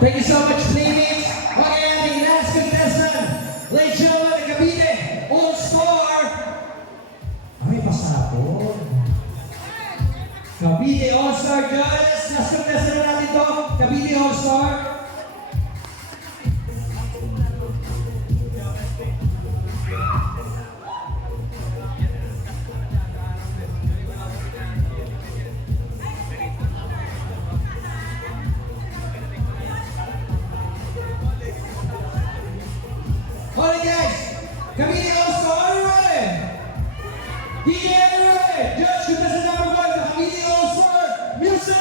Thank you so much, ladies. Okay, ating last contestant. Ladies and gentlemen, Cavite All-Star. May pasapon. Cavite All-Star, guys. Last contestant na natin to. Cavite All-Star. Alright guys, Cavite All-Star, are you ready? DJ, are you ready? Judge, contestant number 1, Cavite All-Star, music!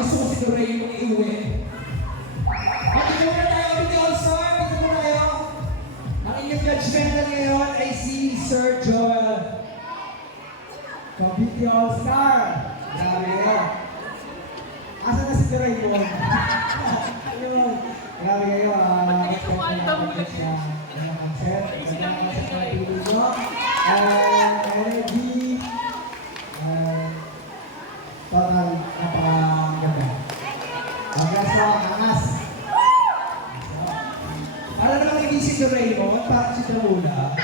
gusto ko si Doraemon mong iuwi. At ito muna tayo, Big All-Star. Ito muna tayo. Ang inyong judgmental ngayon ay si Sir Joel. Cavite All-Star. Grabe kayo. Asa na si Doraemon? Ayun. Grabe kayo. Expect ko na siya. Ang concept. Ganda naman sa mga pili nyo. Energy. Total. Napakaganda. Congrats po. Angas. Ano naman hindi si Doraemon? Parang si Darula.